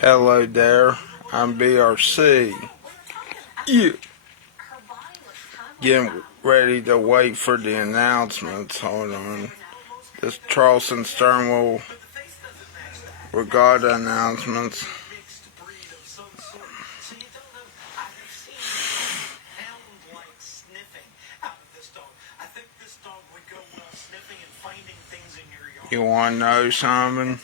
Hello there, I'm BRC. Yeah. Getting ready to wait for the announcements. Hold on. This Charleston Sternwheel Regatta announcements. You want to know something?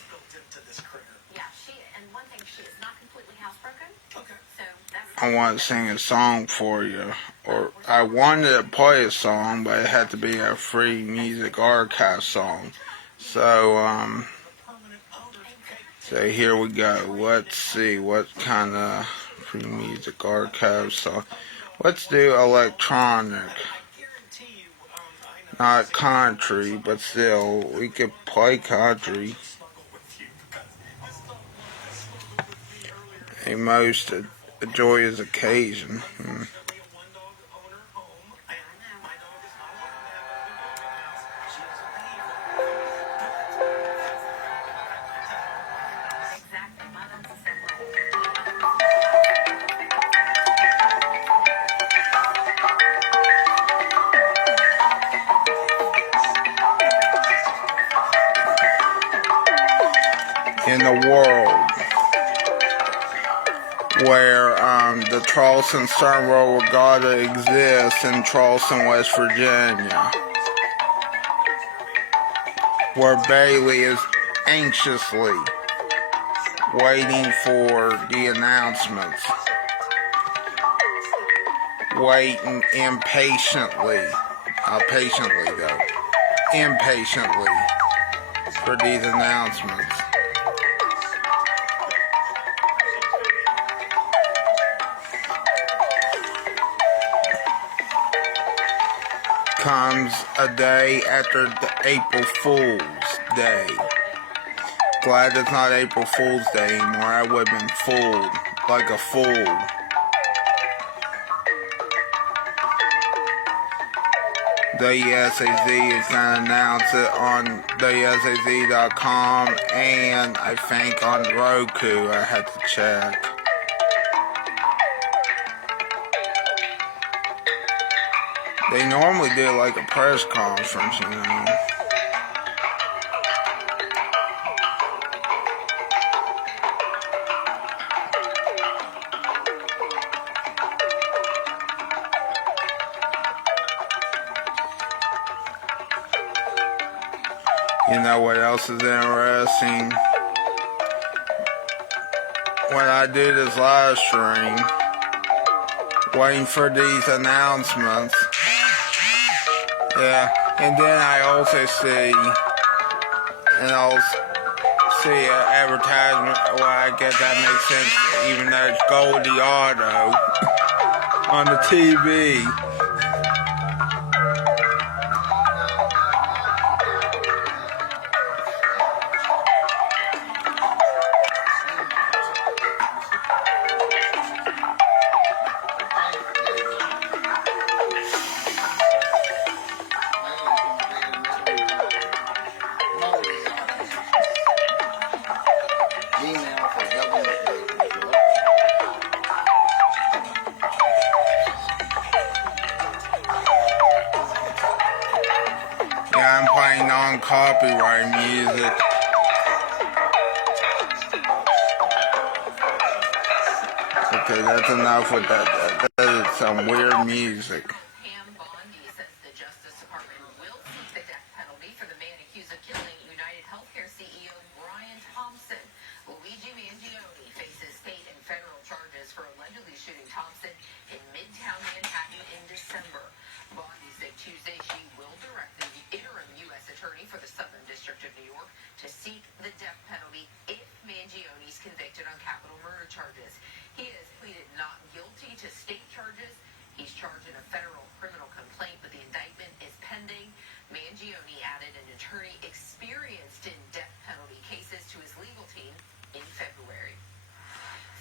I want to sing a song for you. Or I wanted to play a song, but it had to be a free music archive song. So here we go. Let's see what kind of free music archive song. Let's do electronic. Not country, but still, we could play country. A most a joyous occasion. In the world where the Charleston Sternwheel Regatta exists in Charleston, West Virginia, where Bailey is anxiously waiting for the announcements, waiting impatiently, not patiently though, impatiently for these announcements. Comes a day after the April Fool's Day. Glad it's not April Fool's Day anymore. I would have been fooled like a fool. WSAZ is going to announce it on WSAZ.com and I think on Roku. I had to check. They normally do like a press conference, you know. You know what else is interesting? When I do this live stream, waiting for these announcements. Yeah, and then I also see, an advertisement. Well, I guess that makes sense, even though it's Goldie Auto on the TV. Yeah, I'm playing non-copyright music. Okay, that's enough with that. That is some weird music. Tuesday, she will direct the interim U.S. Attorney for the Southern District of New York to seek the death penalty if Mangione is convicted on capital murder charges. He has pleaded not guilty to state charges. He's charged in a federal criminal complaint, but the indictment is pending. Mangione added an attorney experienced in death penalty cases to his legal team in February.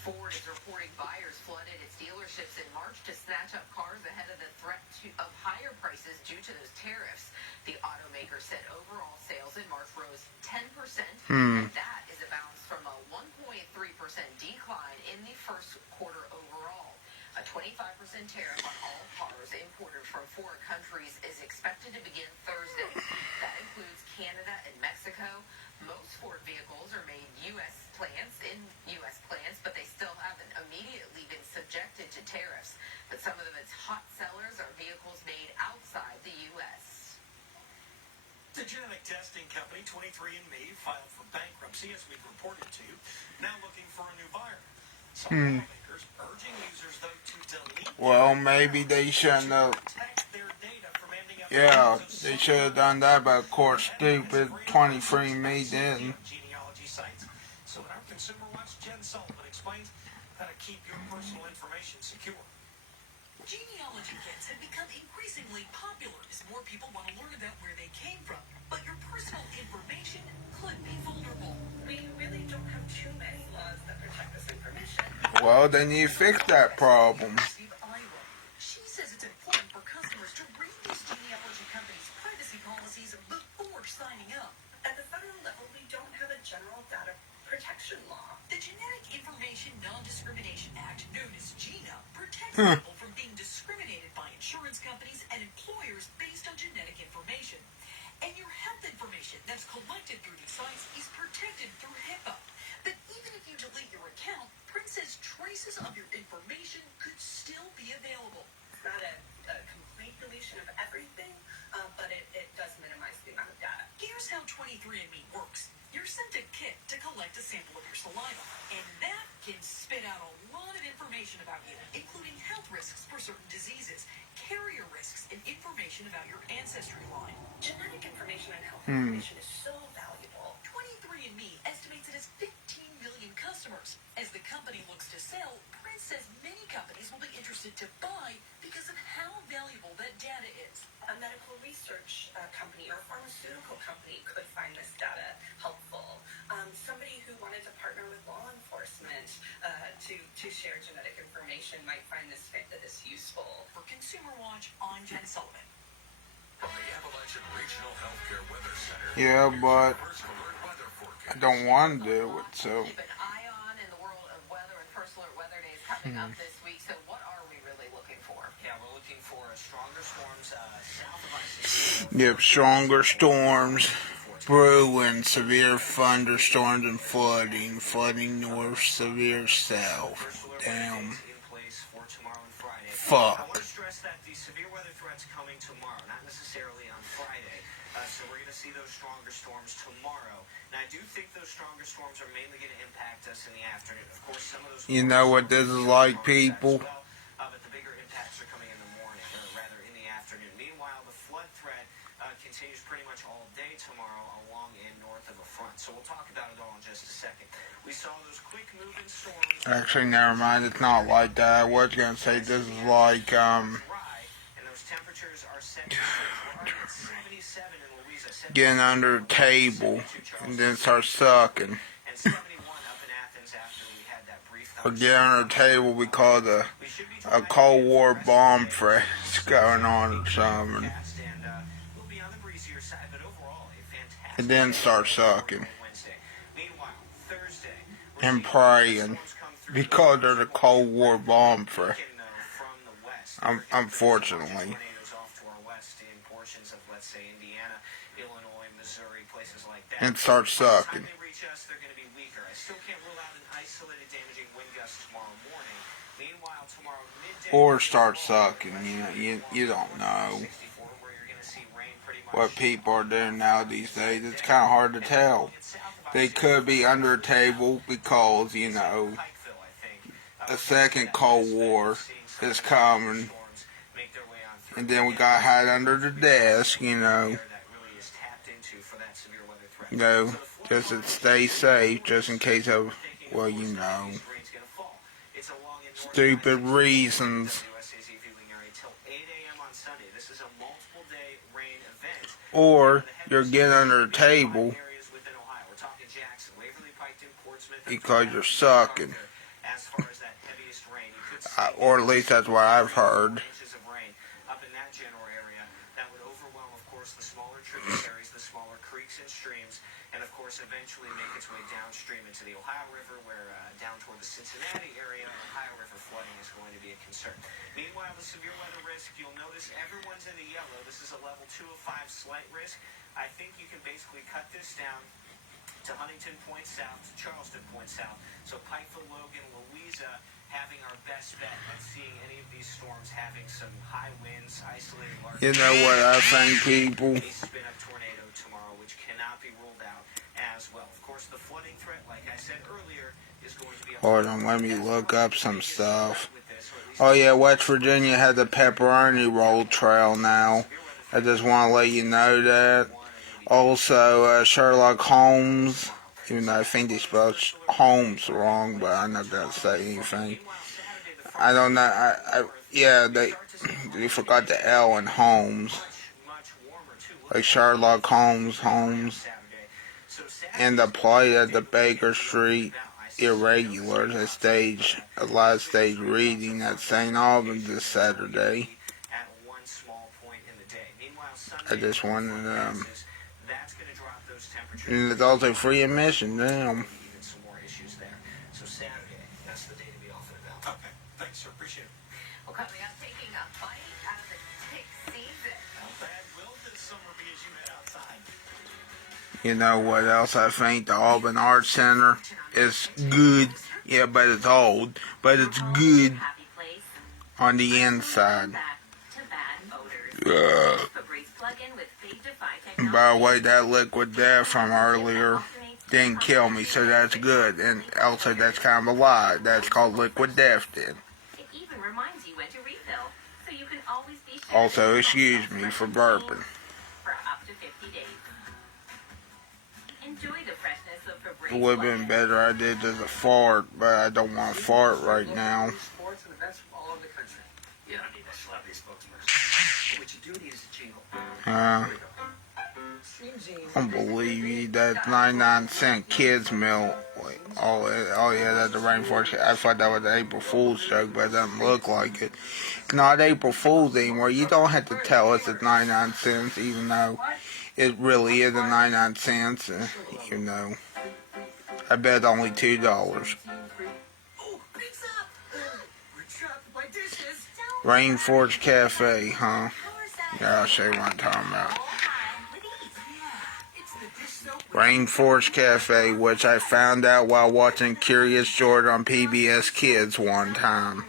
Ford is reporting buyers flooded its dealerships in March to snatch up cars ahead of the threat of higher prices due to those tariffs. The automaker said overall sales in March rose 10%, and that tariff on all cars imported from foreign countries is expected to begin Thursday. That includes Canada and Mexico. Most Ford vehicles are made in U.S. plants, but they still haven't immediately been subjected to tariffs. But some of its hot sellers are vehicles made outside the U.S. The genetic testing company 23andMe filed for bankruptcy, as we've reported to, now looking for a new buyer. Some lawmakers urging users, though, to delete. Well, maybe they shouldn't have. Yeah, they should have done that, but of course, stupid 23andMe didn't. Genealogy sites. So our consumer watch, Jen Sullivan explains how to keep your personal information secure. Genealogy kits have become increasingly popular as more people want to learn about where they came from. But your personal information could be vulnerable. We really don't have too many laws that protect this information. Well, then you fix that problem. She says it's important for customers to read these genealogy companies' privacy policies before signing up. At the federal level, we don't have a general data protection law. The Genetic Information Non-Discrimination Act, known as GINA, protects people from being discriminated by insurance companies and employers based on genetic information. And your health information that's collected through these sites is protected through HIPAA. But even if you delete your account, Prince's traces of your information could still be available. It's not a complete deletion of everything, but it does minimize the amount of data. Here's how 23andMe works. You're sent a kit to collect a sample of your saliva, and that can spit out a lot of information about you, including health risks for certain diseases, carrier risks, and information about your ancestry line. Genetic information and health information is so valuable. 23andMe estimates it has 15 million customers. As the company looks to sell, Prince says many companies will be interested to buy because of how valuable that data is. A medical research company or pharmaceutical company could find this data helpful. Somebody who wanted to partner with law enforcement to share genetic information might find this useful. For Consumer Watch, I'm Jen Sullivan. From the Appalachian Regional Healthcare Weather Center. Yeah, but I don't want to do it, so. Keep an eye on in the world of weather and First Alert Weather Days coming up this week. So what are we really looking for? Yeah, we're looking for stronger storms south of I-60. Yep, stronger storms, brewing, severe thunderstorms and flooding. Flooding north, severe south. Damn. In place for tomorrow and Friday. I Fuck. want to stress that the severe weather threat's coming tomorrow, not necessarily on Friday. So we're going to see those stronger storms tomorrow. Now, I do think those stronger storms are mainly going to impact us in the afternoon. Of course, some of those. You know what this is like, people? But the bigger impacts are coming in the morning, or rather in the afternoon. Meanwhile, the flood threat continues pretty much all day tomorrow along and north of a front. So we'll talk about it all in just a second. We saw those quick moving storms. Actually, never mind. It's not like that. I was going to say this is like, Dry, and those temperatures are set to 77 in Louisa. getting under a table and then start sucking. And 71 up in Athens after we had that brief Or get under a table because a Cold War bomb threat is going on or something. And we'll be on the breezier side, but overall a fantastic. And then start sucking Wednesday. Meanwhile, Thursday, and praying because of the Cold War bomb threat. from the west. Unfortunately. Tornadoes off to our west in portions of, let's say, Indiana, Illinois, Missouri, places like that. And start By the time sucking. they reach us, they're going to be weaker. I still can't rule out an isolated damaging wind gust tomorrow morning. Meanwhile, tomorrow midday. Or start sucking. You don't know 64, where you're going to see rain pretty much. what people are doing now these days. It's kind of hard to tell. They could be under a table because, a second Cold War is coming. And then we got hide under the desk, just to stay safe, just in case of, stupid reasons. Or you're getting under the table because you're sucking. Or at least that's what I've heard. course, the smaller tributaries, the smaller creeks and streams, and of course eventually make its way downstream into the Ohio River, where down toward the Cincinnati area, Ohio River flooding is going to be a concern. Meanwhile, the severe weather risk, you'll notice everyone's in the yellow. This is a level 2 of 5 slight risk. I think you can basically cut this down to Huntington Point South, to Charleston Point South. So Pikeville, Logan, Louisa having our best bet at seeing any of these storms having some high winds, isolated large. You know what I think, people? A spin-up tornado tomorrow, which cannot be ruled out as well. Of course, the flooding threat, like I said earlier, is going to be a... Hold on, let me look up some stuff. Oh yeah, West Virginia has a pepperoni roll trail now. I just want to let you know that. Also, Sherlock Holmes, even though I think they spelled Holmes wrong, but I'm not going to say anything. I don't know, yeah, they forgot the L in Holmes. Like Sherlock Holmes, and the play at the Baker Street Irregulars, a live stage reading at St. Albans this Saturday. I just wanted and it's also free admission, damn. Some more issues there. So Saturday, that's the day to be off and about. Okay, thanks, sir. Appreciate it. Well, coming up, taking a bite out of the tick season. How bad will this summer be as you head outside? You know what else I think? The Auburn Arts Center is good. Yeah, but it's old. But it's good on the inside. By the way, that liquid death from earlier didn't kill me, so that's good. And also, that's kind of a lie. That's called liquid death then. Also, excuse me for burping. It would have been better I did just a fart, but I don't want to fart right now. Sports and events from all over the country. You don't need a celebrity spokesperson. What you do need is a jingle. I don't believe you. That 99-cent kids meal. Oh yeah, that's the rainforest. I thought that was an April Fool's joke, but it doesn't look like it. It's not April Fool's anymore. You don't have to tell us it's 99 cents, even though it really is 99 cents. You know, I bet only $2. Rainforest Cafe, huh? Yeah, I'll show you what I'm talking about. Rainforest Cafe, which I found out while watching Curious George on PBS Kids one time.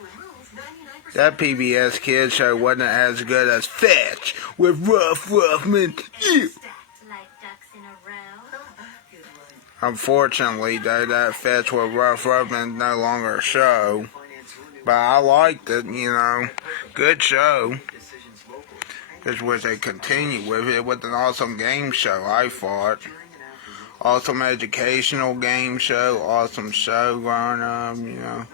That PBS Kids show wasn't as good as Fetch with Rough Ruffman. Unfortunately, though, that Fetch with Rough Ruffman is no longer a show. But I liked it, you know. Good show. Just wish they continued with it. It was an awesome game show, I thought. Awesome educational game show. Awesome show growing up, you know.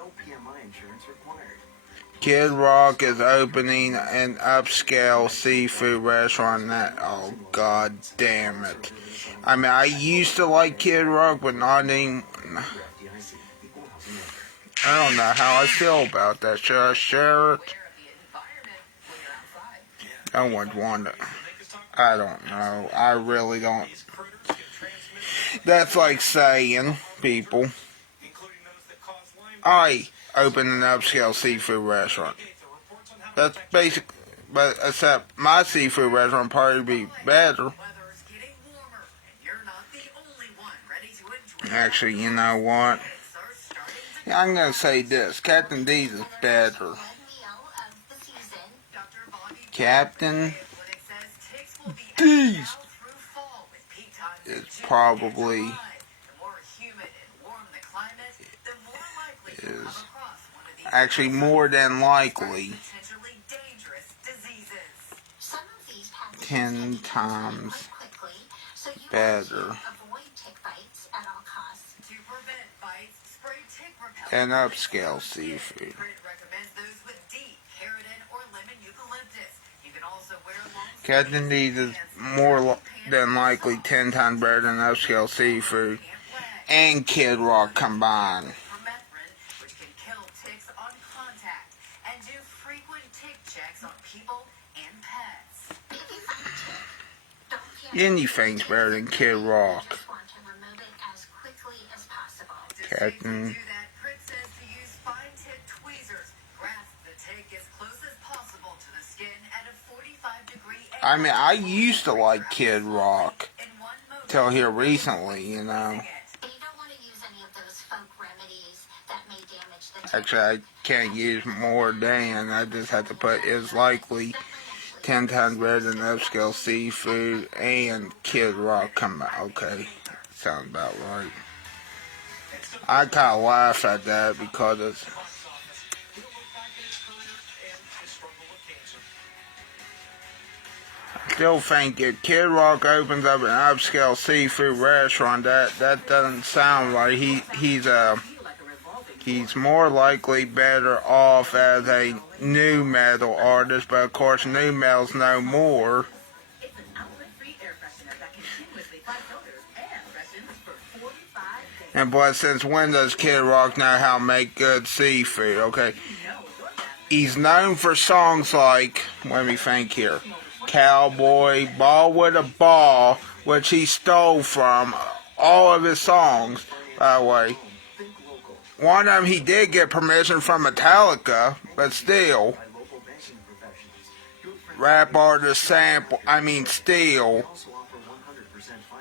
Kid Rock is opening an upscale seafood restaurant that, oh god damn it. I mean, I used to like Kid Rock, but not anymore. I don't know how I feel about that. Should I share it? I would want it. I don't know. I really don't. That's like saying, people, I opened an upscale seafood restaurant. That's basic, but except my seafood restaurant probably be better. Actually, you know what? I'm going to say this. Captain D's is better. Captain D's is probably actually more than likely 10 times better than upscale seafood. Captain D's is more than likely 10 times better than upscale seafood and Kid Rock combined. Anything's better than Kid Rock. Captain. I mean, I used to like Kid Rock till here recently, you know. Actually, I can't use more than. I just have to put is likely 10 times better than upscale seafood and Kid Rock. Come out. Okay, sounds about right. I kind of laugh at that because it's. Still think if Kid Rock opens up an upscale seafood restaurant, that doesn't sound right. He's more likely better off as a new metal artist, but of course new metal's no more. And but since when does Kid Rock know how to make good seafood? Okay, he's known for songs like, let me think here, Cowboy, Ball with a Ball, which he stole from all of his songs, by the way. One of them he did get permission from Metallica, but still. Rap artist sample, steal.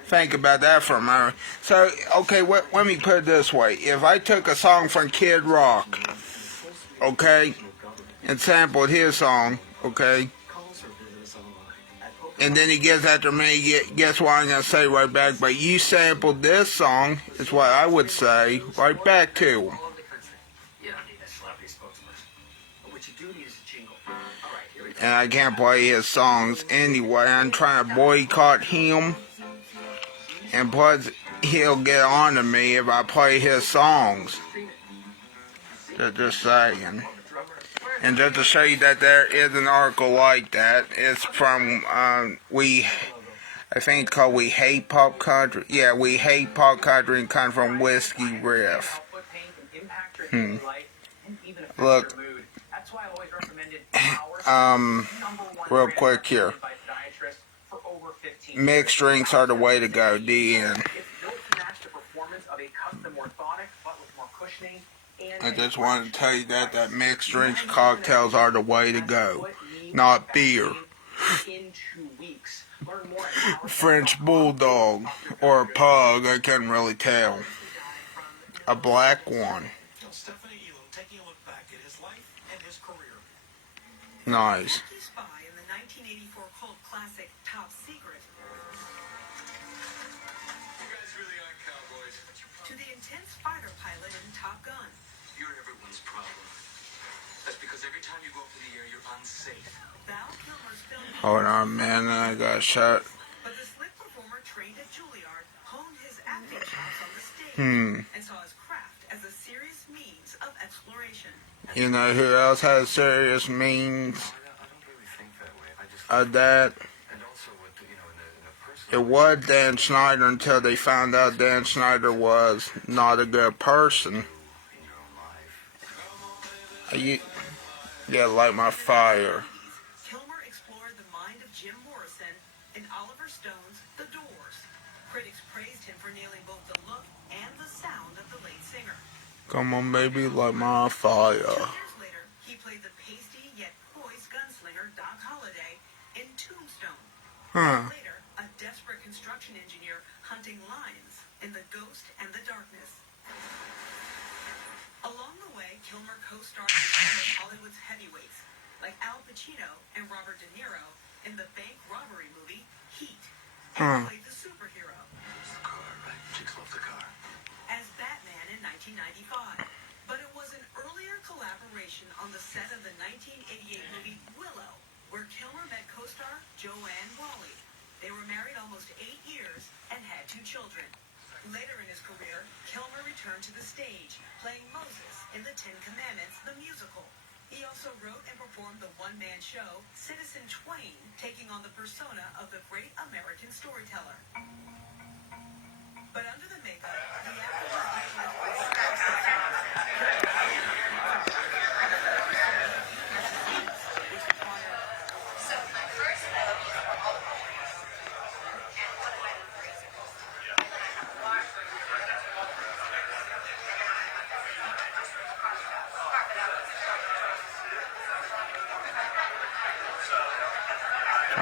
Think about that for a moment. So, okay, let me put it this way. If I took a song from Kid Rock, okay, and sampled his song, okay, and then he gets after me, guess what I'm going to say right back? But you sampled this song, is what I would say, right back to him. And I can't play his songs anyway. I'm trying to boycott him. And plus, he'll get on to me if I play his songs. Just saying. And just to show you that there is an article like that, it's from, I think it's called We Hate Pop Country. Yeah, We Hate Pop Country, and comes from Whiskey Riff. Look, real quick here. Mixed drinks are the way to go, the end. I just wanted to tell you that mixed drinks cocktails are the way to go, not beer. French bulldog or a pug, I couldn't really tell. A black one. Nice. Hold on, man, I got shot. But the slick performer trained at Juilliard honed his acting chops on the stage and saw his craft as a serious means of exploration. You know who else has serious means of that? It was Dan Schneider until they found out Dan Schneider was not a good person. You gotta light my fire. Kilmer explored the mind of Jim Morrison in Oliver Stone's The Doors. Critics praised him for nailing both the look and the sound of the late singer. Come on, baby, light my fire. 2 years later, he played the pasty yet poised gunslinger Doc Holliday in Tombstone. Later, a desperate construction engineer hunting lions in The Ghost and the Darkness. Along the way, Kilmer co-starred with some of Hollywood's heavyweights, like Al Pacino and Robert De Niro in the bank robbery movie Heat, and played the superhero as Batman in 1995. But it was an earlier collaboration on the set of the 1988 movie Willow, where Kilmer met co-star Joanne Whalley. They were married almost 8 years and had 2 children. Later in his career, Kilmer returned to the stage, playing Moses in The Ten Commandments, the musical. He also wrote and performed the one-man show, Citizen Twain, taking on the persona of the great American storyteller. But under the makeup, the actor was dealing with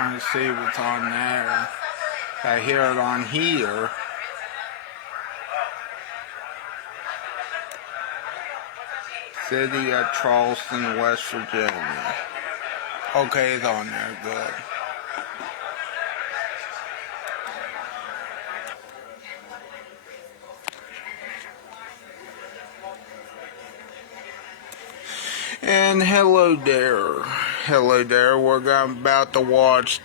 Trying to see what's on there. I hear it on here. City of Charleston, West Virginia. Okay, it's on there. Good. And hello there. Hello there. We're about to watch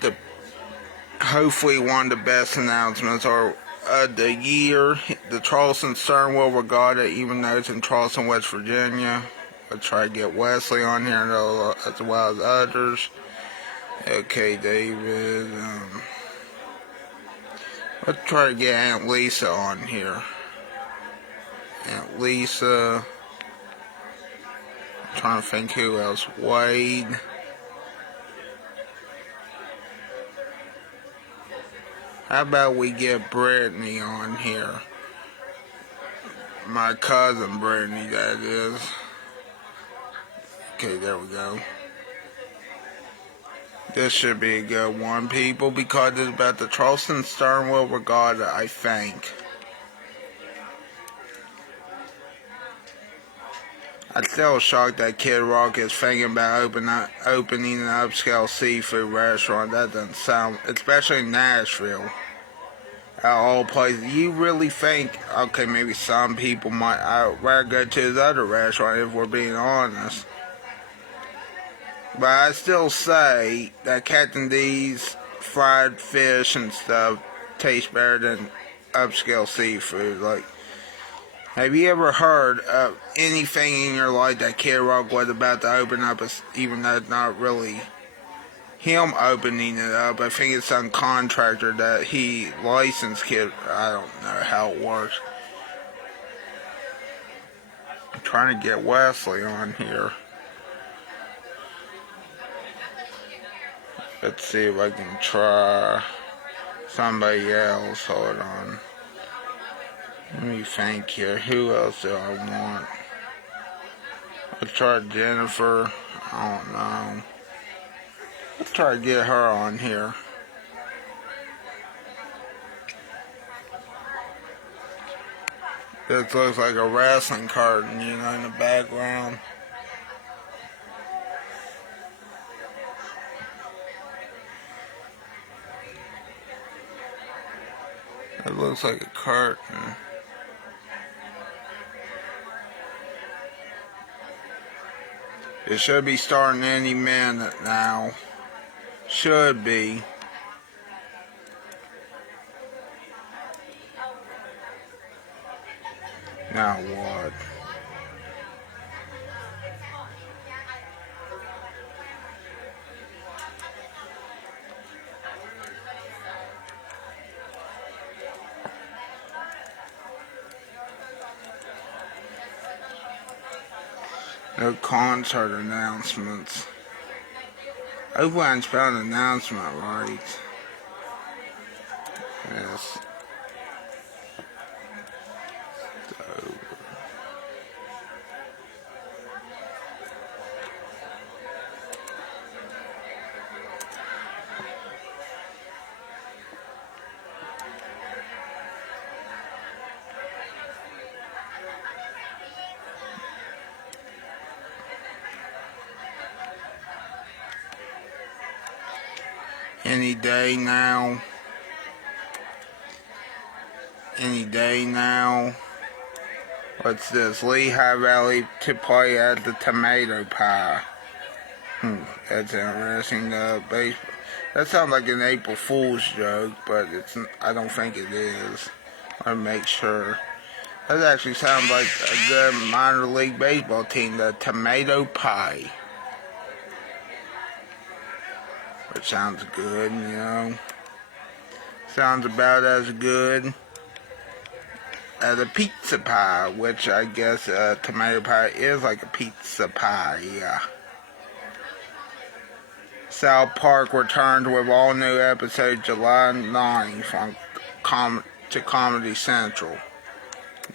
hopefully one of the best announcements of the year. The Charleston Sternwheel Regatta, even though it's in Charleston, West Virginia. I'll try to get Wesley on here as well as others. Okay, David. Let's try to get Aunt Lisa on here. Aunt Lisa. I'm trying to think who else. Wade. How about we get Brittany on here? My cousin Brittany, that is. Okay, there we go. This should be a good one, people, because it's about the Charleston Sternwheel Regatta, I think. I'm still shocked that Kid Rock is thinking about opening an upscale seafood restaurant. That doesn't sound, especially in Nashville. At all places. You really think, okay, maybe some people might, I'd rather go to his other restaurant if we're being honest. But I still say that Captain D's fried fish and stuff tastes better than upscale seafood. Like, have you ever heard of anything in your life that Kid Rock was about to open up, even though it's not really him opening it up? I think it's some contractor that he licensed Kid. I don't know how it works. I'm trying to get Wesley on here. Let's see if I can try somebody else. Hold on. Let me think here. Who else do I want? Let's try Jennifer. I don't know. Let's try to get her on here. This looks like a wrestling curtain, you know, in the background. It looks like a curtain. It should be starting any minute now. Should be. Now what? No concert announcements. Hopefully I spelled an announcement right. Yes. Any day now. Any day now. What's this? Lehigh Valley to play at the Tomato Pie. That's interesting. Baseball. That sounds like an April Fool's joke, but it's. I don't think it is. I want to make sure. That actually sounds like a good minor league baseball team, the Tomato Pie. Which sounds good, you know. Sounds about as good as a pizza pie, which I guess tomato pie is like a pizza pie, yeah. South Park returns with all new episode July 9th to Comedy Central.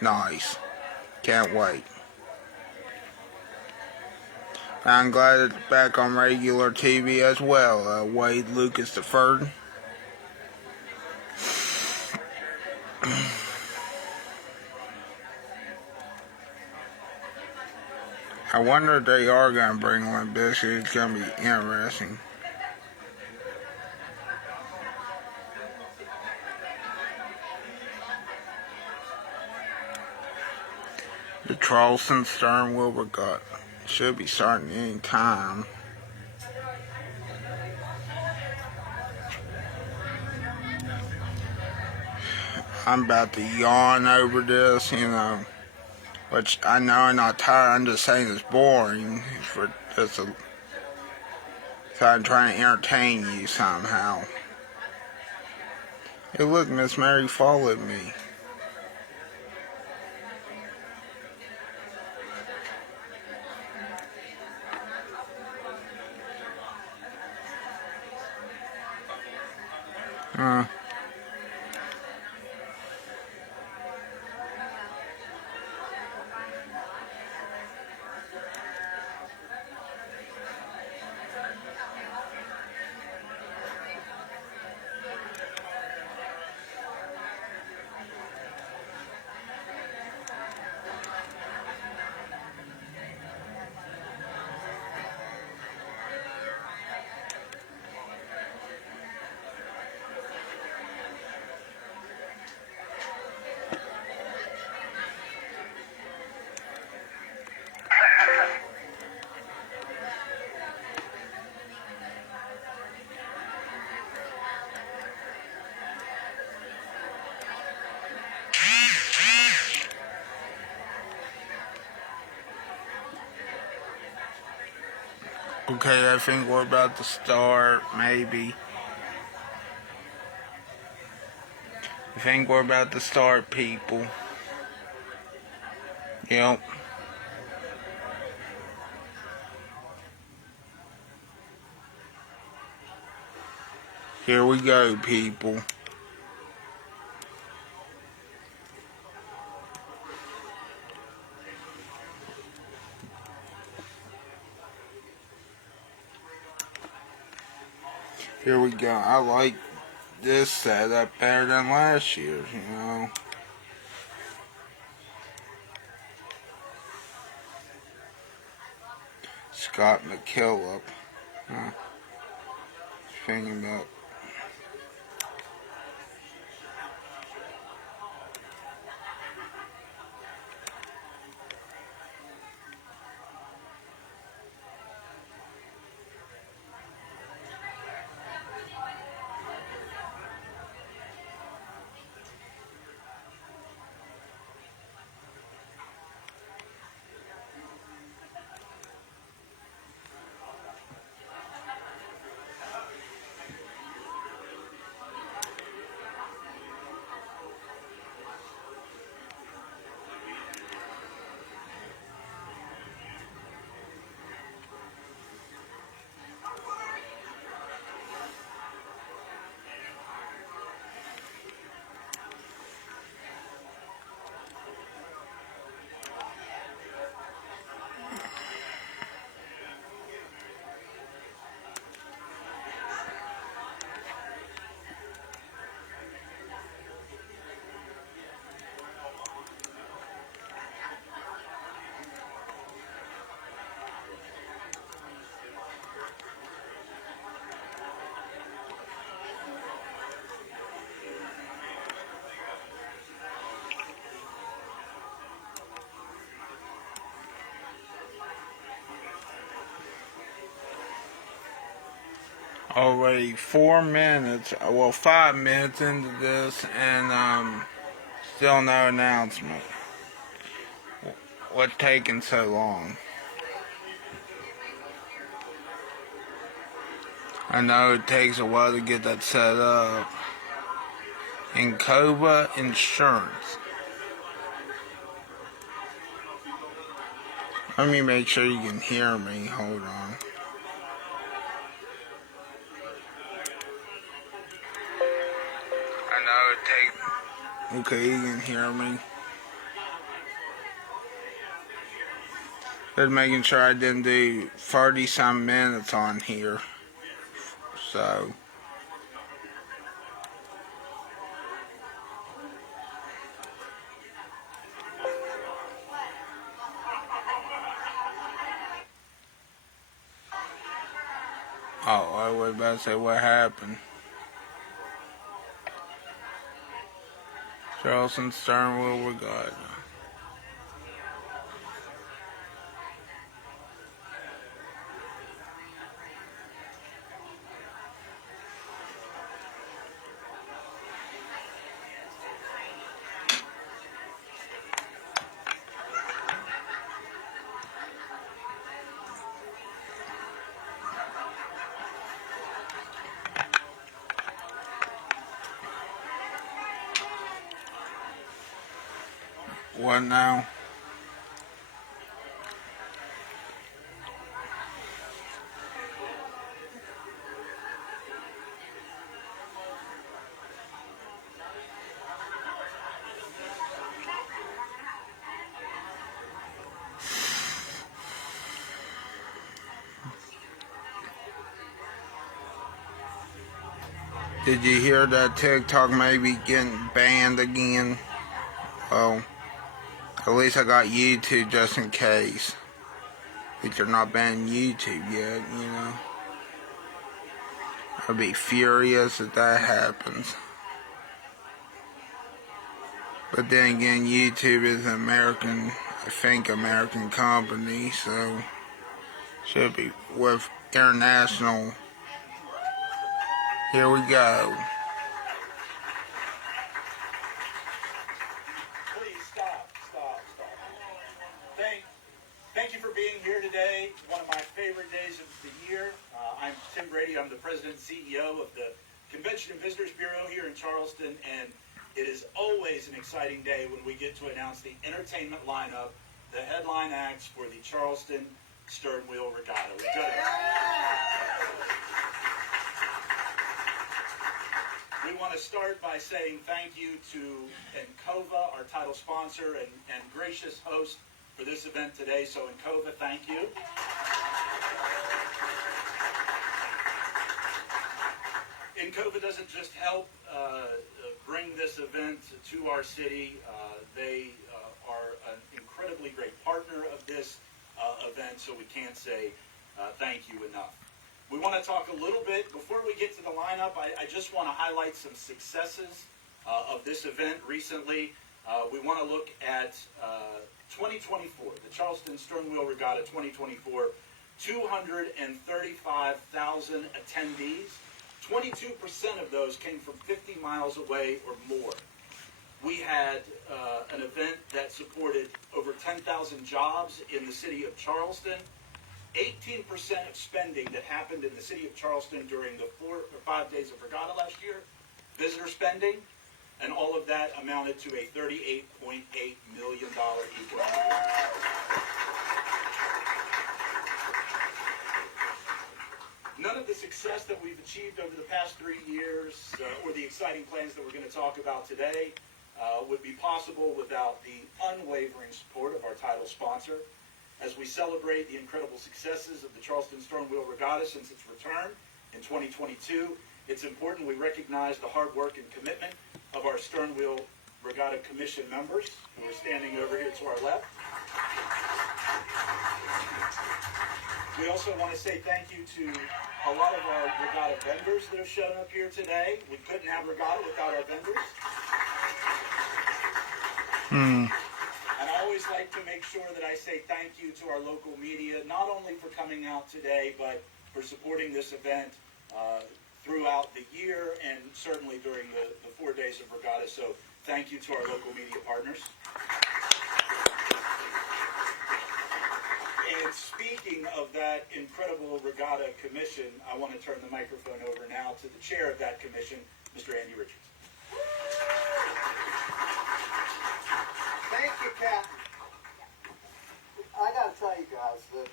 Nice. Can't wait. I'm glad it's back on regular TV as well. Wade Lucas III. I wonder if they are going to bring one this year. It's going to be interesting. The Charleston Sternwheel Regatta should be starting any time. I'm about to yawn over this, which I know I'm not tired. I'm just saying it's boring for just so I'm trying to entertain you somehow. Hey, look, Miss Mary followed me. Okay, I think we're about to start, maybe. I think we're about to start, people. Yep. Here we go, people. Here we go. I like this setup better than last year's, Scott McKillop. Thinking about. Already 4 minutes, well 5 minutes into this, and still no announcement. What's taking so long? I know it takes a while to get that set up. Encova Insurance. Let me make sure you can hear me. Hold on. I know it takes. Okay, you can hear me. Just making sure I didn't do 30-some minutes on here. So. Oh, I was about to say what happened. Charleston Sternwheel Regatta. What now? Did you hear that TikTok may be getting banned again? Well, at least I got YouTube just in case. But they're not banning YouTube yet, you know. I'd be furious if that happens. But then again, YouTube is an American, I think, American company, so should be with international. Here we go. Please stop. Thank you for being here today. One of my favorite days of the year. I'm Tim Brady. I'm the president and CEO of the Convention and Visitors Bureau here in Charleston, and it is always an exciting day when we get to announce the entertainment lineup, the headline acts for the Charleston Sternwheel Regatta. We've got We want to start by saying thank you to Encova, our title sponsor and gracious host for this event today. So Encova, thank you. Encova doesn't just help bring this event to our city. They are an incredibly great partner of this event, so we can't say thank you enough. We want to talk a little bit, before we get to the lineup, I just want to highlight some successes of this event recently. We want to look at 2024, the Charleston Sternwheel Regatta 2024, 235,000 attendees. 22% of those came from 50 miles away or more. We had an event that supported over 10,000 jobs in the city of Charleston. 18% of spending that happened in the city of Charleston during the 4 or 5 days of regatta last year, visitor spending, and all of that amounted to a $38.8 million economic. None of the success that we've achieved over the past 3 years or the exciting plans that we're going to talk about today would be possible without the unwavering support of our title sponsor. As we celebrate the incredible successes of the Charleston Sternwheel Regatta since its return in 2022, it's important we recognize the hard work and commitment of our Sternwheel Regatta Commission members who are standing over here to our left. We also want to say thank you to a lot of our regatta vendors that have shown up here today. We couldn't have regatta without our vendors. And I always like to make sure that I say thank you to our local media, not only for coming out today, but for supporting this event throughout the year and certainly during the 4 days of regatta. So thank you to our local media partners. And speaking of that incredible regatta commission, I want to turn the microphone over now to the chair of that commission, Mr. Andy Richards. Thank you, Captain. I got to tell you guys that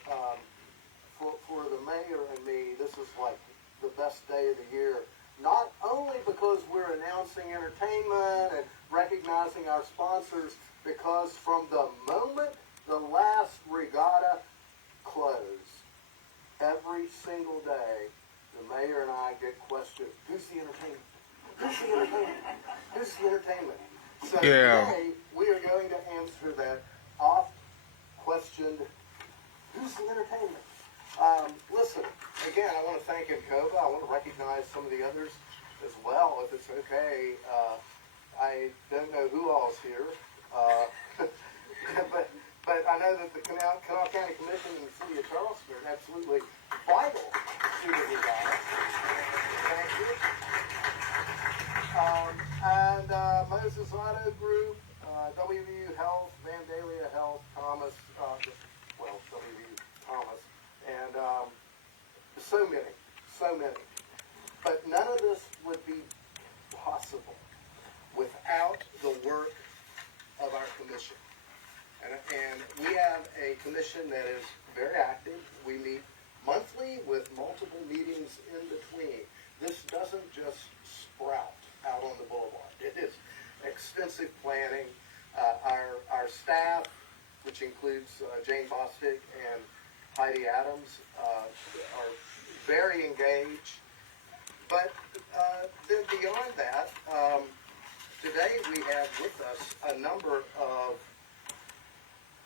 for the mayor and me, this is like the best day of the year. Not only because we're announcing entertainment and recognizing our sponsors, because from the moment the last regatta So Yeah. today we are going to answer that oft-questioned, who's the entertainment? Listen, again, I want to thank Encova. I want to recognize some of the others as well, if it's okay. I don't know who all's here, but I know that the Kanawha County Commission and the City of Charleston are absolutely vital to the regatta. Thank you. And Moses Auto Group, WVU Health, Vandalia Health, Thomas, WVU Thomas, and so many. But none of this would be possible without the work of our commission. And we have a commission that is very active. We meet monthly with multiple meetings in between. This doesn't just sprout out on the boulevard. It is extensive planning. Our staff, which includes Jane Bostic and Heidi Adams, are very engaged. But then beyond that, today we have with us a number of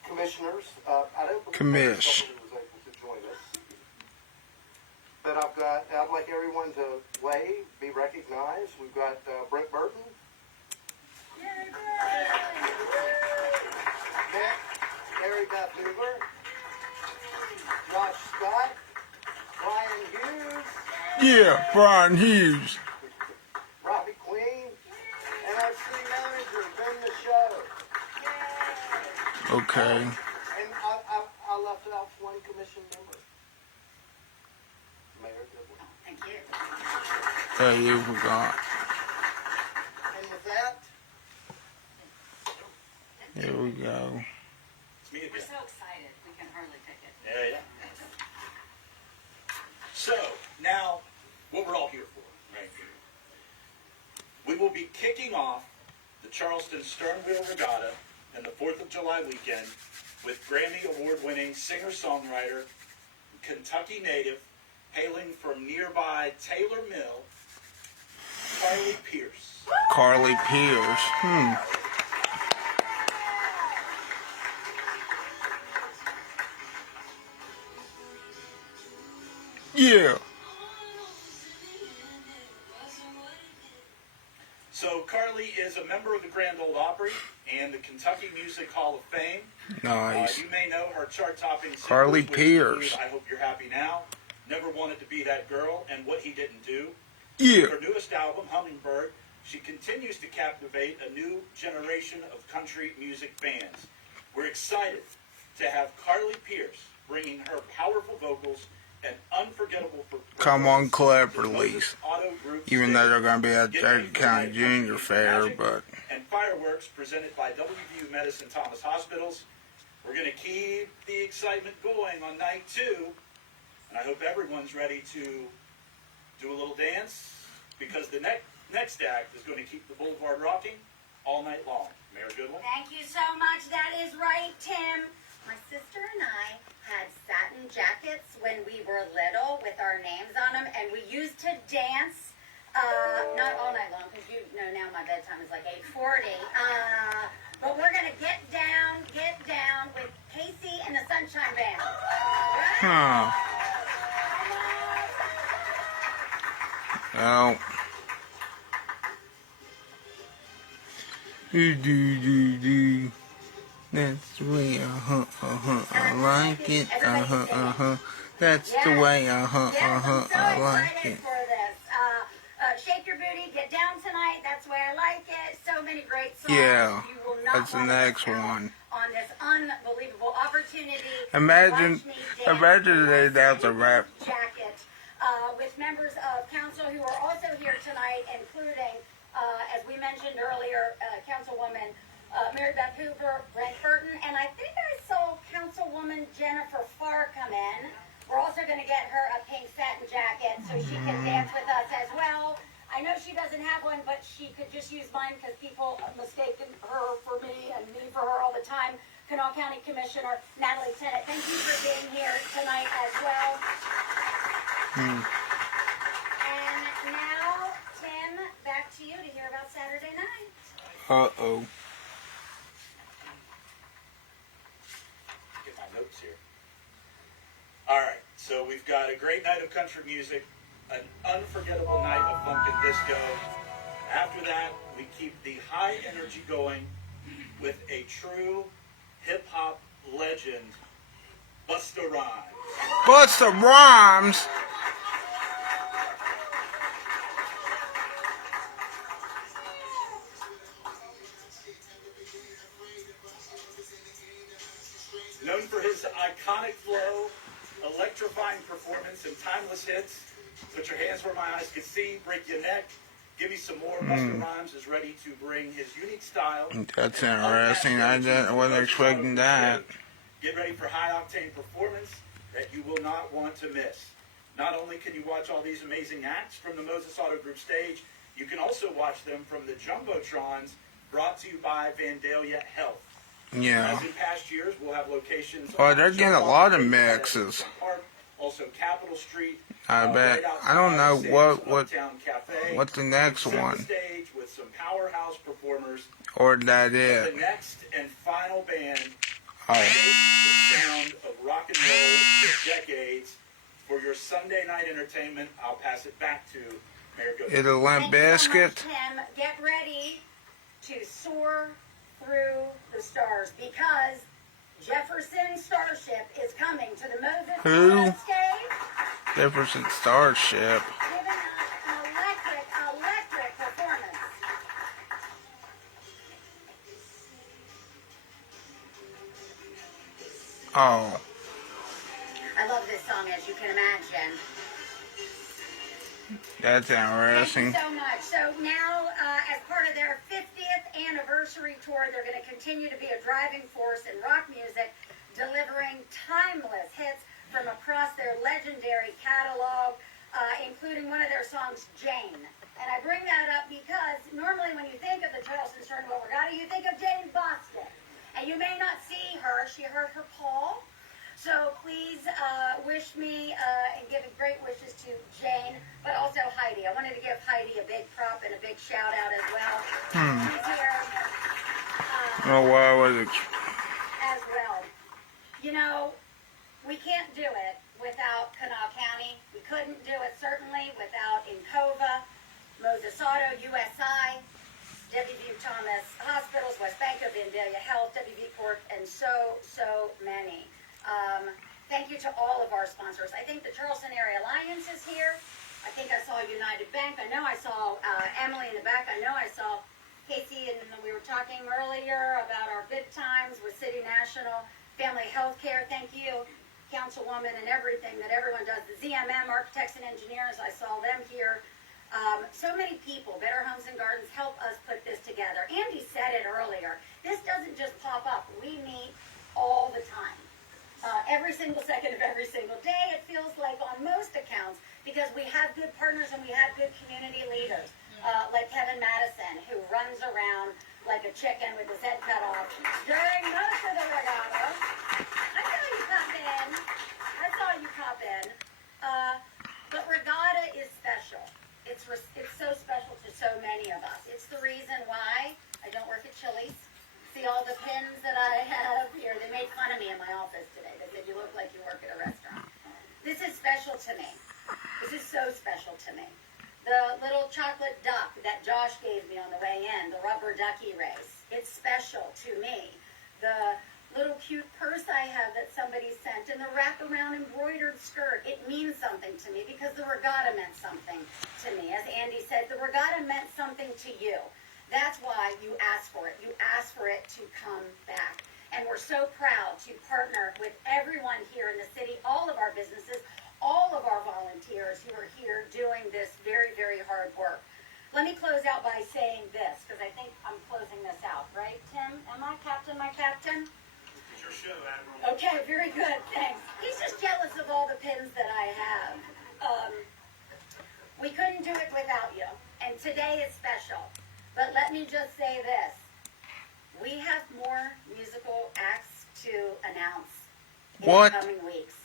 commissioners. I don't believe somebody was able to join us. But I'd like everyone to wave, be recognized. We've got Brent Burton. Mary Beth Hoover. Josh Scott. Brian Hughes. Yeah, Brian Hughes. Robbie Queen. And our city manager, Ben Michaud. Okay. And I left out one commission member. Mayor Goodwin. Thank you. Hey, you forgot. And with that, Here we go. It's me We're again. so excited, we can hardly pick it. Yeah. So, now, what we're all here for, right? We will be kicking off the Charleston Sternwheel Regatta and the 4th of July weekend with Grammy Award-winning singer-songwriter, Kentucky native, hailing from nearby Taylor Mill, Carly Pierce. Carly Pierce. Yeah. So Carly is a member of the Grand Ole Opry and the Kentucky Music Hall of Fame. Nice. You may know her chart-topping singles, Carly which Pierce. include I Hope You're Happy Now, Never Wanted to Be That Girl, and What He Didn't Do. Yeah. Her newest album, Hummingbird, she continues to captivate a new generation of country music fans. We're excited to have Carly Pierce bringing her powerful vocals and unforgettable performance. Come on, The Cleverly's. Moses Auto Group Even though stage. they're going to be at Get ready Third for County Night Junior Country Fair, Magic but and fireworks presented by WVU Medicine Thomas Hospitals. We're going to keep the excitement going on night 2, and I hope everyone's ready to do a little dance, because the next act is going to keep the boulevard rocking all night long. Mayor Goodwin? Thank you so much. That is right, Tim. My sister and I had satin jackets when we were little with our names on them, and we used to dance, not all night long, because you know now my bedtime is like 8:40. But we're going to get down with Casey and the Sunshine Band. Right? oh. Do. That's the way, I like it, That's the way, Yes, I'm so I like excited it. for this. Shake your booty, get down tonight. That's the way I like it. So many great songs. Yeah, You will not that's the want to next miss out one. on this unbelievable opportunity. Imagine Watch me dance today in my that's a rap. jacket with members of council who are also here tonight, including, as we mentioned earlier, Councilwoman Mary Beth Hoover, Brent Burton, and I think I saw Councilwoman Jennifer Farr come in. We're also going to get her a pink satin jacket so she can dance with us as well. I know she doesn't have one, but she could just use mine because people mistake her for me and me for her all the time. Kanawha County Commissioner Natalie Tennant, thank you for being here tonight as well. And now, Tim, back to you to hear about Saturday night. Uh-oh. Get my notes here. All right, so we've got a great night of country music, an unforgettable night of funk and disco. After that, we keep the high energy going with a true hip-hop legend, Busta Rhymes. Busta Rhymes. Known for his iconic flow, electrifying performance, and timeless hits. Put your hands where my eyes can see, break your neck, give me some more. Busta Rhymes is ready to bring his unique style. That's interesting. I wasn't expecting that. Get ready for high-octane performance that you will not want to miss. Not only can you watch all these amazing acts from the Moses Auto Group stage, you can also watch them from the Jumbotrons, brought to you by Vandalia Health. Yeah. As in past years, we'll have locations. Oh, they're getting a lot of mixes. Park, also Capitol Street. I bet. Right I don't know Uptown Cafe. what's the next Set the one, stage with some powerhouse performers. or that The it. next and final band. Oh, The sound of rock and roll for decades. For your Sunday night entertainment, I'll pass it back to Mayor Goodman. it'll Limp Thank you so much, Biscuit. Tim. Get ready to soar through the stars because Jefferson Starship is coming to the Moses Who? Auto stage, Jefferson Starship. giving us an electric performance. Oh, I love this song, as you can imagine. that's interesting. Thank you so much. So now, as part of their 50th anniversary tour, they're going to continue to be a driving force in rock music, delivering timeless hits from across their legendary catalog, including one of their songs, Jane. And I bring that up because normally when you think of the Charleston Sternwheel Regatta, you think of Jane Boston. And you may not see her. She hurt her paw. So please wish me and give great wishes to Jane, but also Heidi. I wanted to give Heidi a big prop and a big shout out as well. She's here Oh, wow, as well. You know, we can't do it without Kanawha County. We couldn't do it certainly without Encova, Moses Auto, USI, WV Thomas Hospitals, West Bank of Vandalia Health, WV Corp, and so many. Thank you to all of our sponsors. I think the Charleston Area Alliance is here. I think I saw United Bank. I know I saw Emily in the back. I know I saw Casey, and we were talking earlier about our bid times with City National, Family Health Care. Thank you, Councilwoman, and everything that everyone does. The ZMM, Architects and Engineers, I saw them here. So many people, Better Homes and Gardens, help us put this together. Andy said it earlier. This doesn't just pop up. We meet all the time. Every single second of every single day, it feels like on most accounts, because we have good partners and we have good community leaders, like Kevin Madison, who runs around like a chicken with his head cut off during most of the regatta. I saw you pop in. But regatta is special. It's so special to so many of us. It's the reason why I don't work at Chili's. See all the pins that I have here? They made fun of me in my office today. They said, you look like you work at a restaurant. This is special to me. This is so special to me. The little chocolate duck that Josh gave me on the way in, the rubber ducky race, it's special to me. The little cute purse I have that somebody sent and the wraparound embroidered skirt, it means something to me because the regatta meant something to me. As Andy said, the regatta meant something to you. That's why you asked for it. You asked for it to come back. And we're so proud to partner with everyone here in the city, all of our businesses, all of our volunteers who are here doing this very, very hard work. Let me close out by saying this, because I think I'm closing this out, right, Tim? Am I Captain, my Captain? It's your show, Admiral. Okay, very good, thanks. He's just jealous of all the pins that I have. We couldn't do it without you, and today is special. But let me just say this. We have more musical acts to announce in the coming weeks.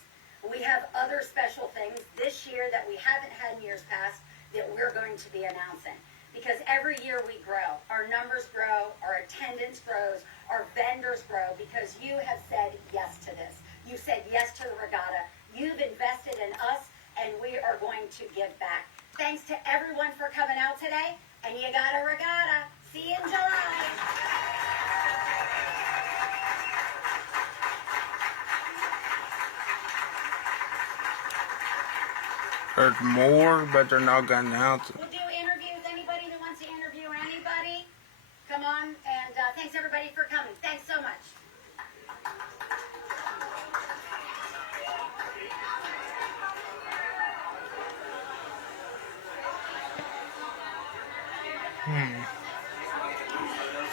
We have other special things this year that we haven't had in years past that we're going to be announcing. because every year we grow. Our numbers grow, our attendance grows, our vendors grow, because you have said yes to this. You said yes to the regatta. You've invested in us, and we are going to give back. Thanks to everyone for coming out today, and you got a regatta. See you in July. There's more, but they're not going to announce it. We'll do interviews. Anybody that wants to interview anybody, come on. And thanks, everybody, for coming. Thanks so much.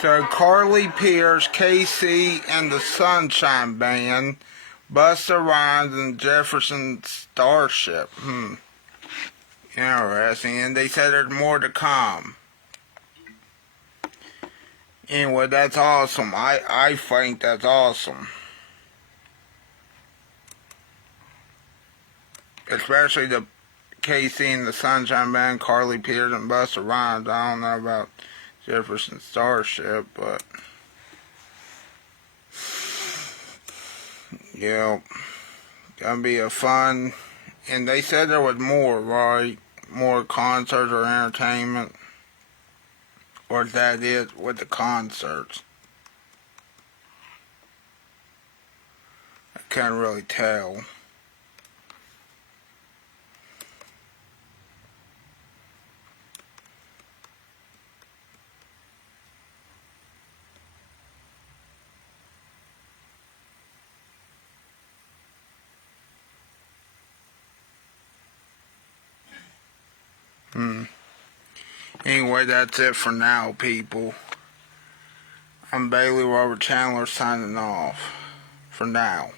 So Carly Pierce, KC, and the Sunshine Band, Busta Rhymes, and Jefferson Starship. Interesting. And they said there's more to come. Anyway, that's awesome. I think that's awesome. Especially the KC and the Sunshine Band, Carly Pierce, and Busta Rhymes. I don't know about Jefferson Starship, but yeah, gonna be a fun. And they said there was more, right? More concerts or entertainment, or that is with the concerts. I can't really tell. Anyway, that's it for now, people. I'm Bailey Robert Chandler signing off for now.